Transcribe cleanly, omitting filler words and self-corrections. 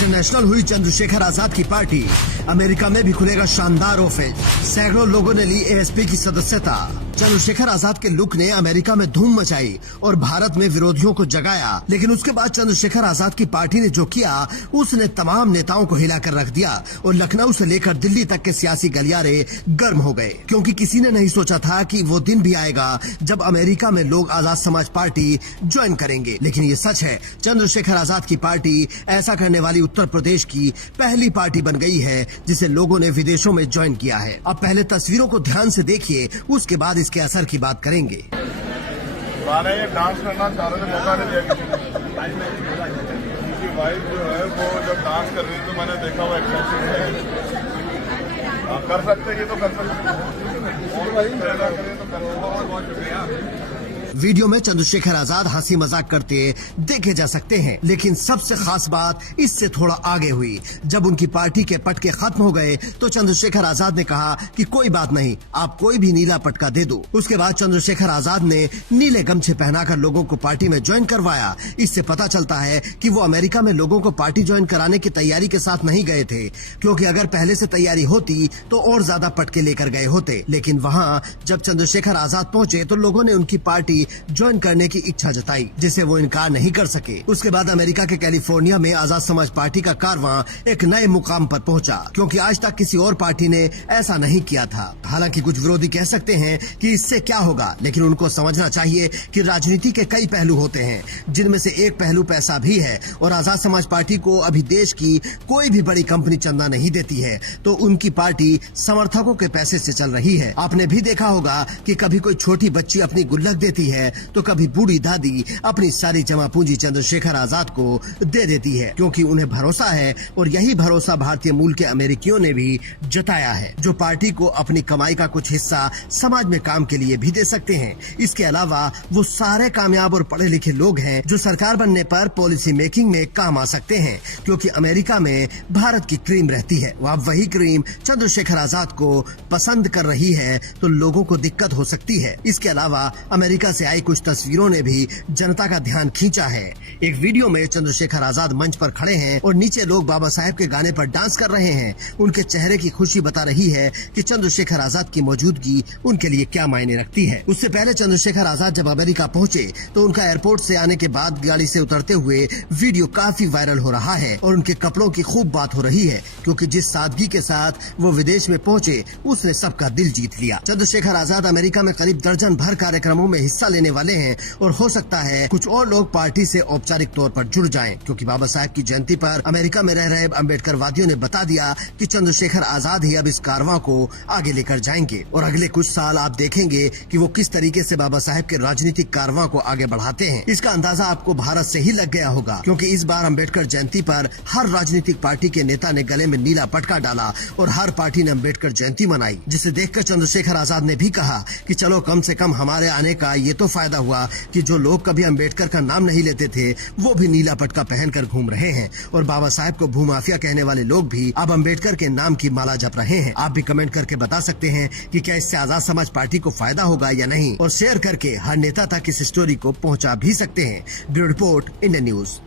International हुई चंद्रशेखर आजाद की party. America में भी खुलेगा शानदार ऑफिस। सैकड़ों लोगों ने ली एएसपी की सदस्यता। चंद्रशेखर आजाद के लुक ने अमेरिका में धूम मचाई और भारत में विरोधियों को जगाया। लेकिन उसके बाद चंद्रशेखर आजाद की पार्टी ने जो किया, उसने तमाम नेताओं को हिलाकर रख दिया और लखनऊ से लेकर दिल्ली तक के सियासी गलियारे गर्म हो गए, क्योंकि किसी ने नहीं सोचा था कि वो दिन भी आएगा जब अमेरिका में लोग आजाद समाज पार्टी ज्वाइन करेंगे। लेकिन ये सच है, चंद्रशेखर आजाद की पार्टी ऐसा करने वाली उत्तर प्रदेश की पहली पार्टी बन गई है जिसे लोगों ने विदेशों में ज्वाइन किया है। अब पहले तस्वीरों को ध्यान से देखिए, उसके बाद इसके असर की बात करेंगे। ये डांस करना चाह रहे थे, मौका नहीं दिया किसी ने। उनकी वाइफ जो है वो जब डांस कर रही थी तो मैंने देखा वो एक्सेसिव है। आप कर सकते ये तो कर सकते वीडियो में चंद्रशेखर आजाद हंसी मजाक करते देखे जा सकते हैं, लेकिन सबसे खास बात इससे थोड़ा आगे हुई। जब उनकी पार्टी के पटके खत्म हो गए तो चंद्रशेखर आजाद ने कहा कि कोई बात नहीं, आप कोई भी नीला पटका दे दो। उसके बाद चंद्रशेखर आजाद ने नीले गमछे पहनाकर लोगों को पार्टी में ज्वाइन करवाया। इससे पता चलता है कि वो अमेरिका में लोगों को पार्टी ज्वाइन कराने की तैयारी के साथ नहीं गए थे, क्योंकि अगर पहले से तैयारी होती तो और ज्यादा पटके लेकर गए होते। लेकिन वहाँ जब चंद्रशेखर आजाद पहुँचे तो लोगों ने उनकी पार्टी ज्वाइन करने की इच्छा जताई, जिसे वो इनकार नहीं कर सके। उसके बाद अमेरिका के कैलिफोर्निया में आजाद समाज पार्टी का कारवां एक नए मुकाम पर पहुंचा, क्योंकि आज तक किसी और पार्टी ने ऐसा नहीं किया था। हालांकि कुछ विरोधी कह सकते हैं कि इससे क्या होगा, लेकिन उनको समझना चाहिए कि राजनीति के कई पहलू होते हैं, जिनमें से एक पहलू पैसा भी है। और आजाद समाज पार्टी को अभी देश की कोई भी बड़ी कंपनी चंदा नहीं देती है, तो उनकी पार्टी समर्थकों के पैसे से चल रही है। आपने भी देखा होगा कि कभी कोई छोटी बच्ची अपनी गुल्लक देती है तो कभी बूढ़ी दादी अपनी सारी जमा पूंजी चंद्रशेखर आजाद को दे देती है, क्योंकि उन्हें भरोसा है। और यही भरोसा भारतीय मूल के अमेरिकियों ने भी जताया है, जो पार्टी को अपनी कमाई का कुछ हिस्सा समाज में काम के लिए भी दे सकते हैं। इसके अलावा वो सारे कामयाब और पढ़े लिखे लोग हैं जो सरकार बनने पर पॉलिसी मेकिंग में काम आ सकते हैं, क्योंकि अमेरिका में भारत की क्रीम रहती है। अब वही क्रीम चंद्रशेखर आजाद को पसंद कर रही है तो लोगों को दिक्कत हो सकती है। इसके अलावा अमेरिका से आई कुछ तस्वीरों ने भी जनता का ध्यान खींचा है। एक वीडियो में चंद्रशेखर आजाद मंच पर खड़े हैं और नीचे लोग बाबा साहेब के गाने पर डांस कर रहे हैं। उनके चेहरे की खुशी बता रही है कि चंद्रशेखर आजाद की मौजूदगी उनके लिए क्या मायने रखती है। उससे पहले चंद्रशेखर आजाद जब अमेरिका पहुंचे तो उनका एयरपोर्ट से आने के बाद गाड़ी से उतरते हुए वीडियो काफी वायरल हो रहा है और उनके कपड़ों की खूब बात हो रही है, क्योंकि जिस सादगी के साथ वो विदेश में पहुंचे उसने सबका दिल जीत लिया। चंद्रशेखर आजाद अमेरिका में करीब दर्जन भर कार्यक्रमों में हिस्सा लेने वाले हैं और हो सकता है कुछ और लोग पार्टी से औपचारिक तौर पर जुड़ जाएं, क्योंकि बाबा साहेब की जयंती पर अमेरिका में रह रहे अम्बेडकर वादियों ने बता दिया कि चंद्रशेखर आजाद ही अब इस कारवां को आगे लेकर जाएंगे। और अगले कुछ साल आप देखेंगे कि वो किस तरीके से बाबा साहेब के राजनीतिक कारवां को आगे बढ़ाते हैं। इसका अंदाजा आपको भारत से ही लग गया होगा, क्योंकि इस बार अम्बेडकर जयंती पर हर राजनीतिक पार्टी के नेता ने गले में नीला पटका डाला और हर पार्टी ने अम्बेडकर जयंती मनाई, जिसे देखकर चंद्रशेखर आजाद ने भी कहा कि चलो कम से कम हमारे आने का ये तो फायदा हुआ कि जो लोग कभी अम्बेडकर का नाम नहीं लेते थे वो भी नीला पटका पहनकर घूम रहे हैं। और बाबा साहेब को भूमाफिया कहने वाले लोग भी अब अम्बेडकर के नाम की माला जप रहे हैं। आप भी कमेंट करके बता सकते हैं कि क्या इससे आजाद समाज पार्टी को फायदा होगा या नहीं, और शेयर करके हर नेता तक इस स्टोरी को पहुंचा भी सकते हैं। Bureau report, Indian news.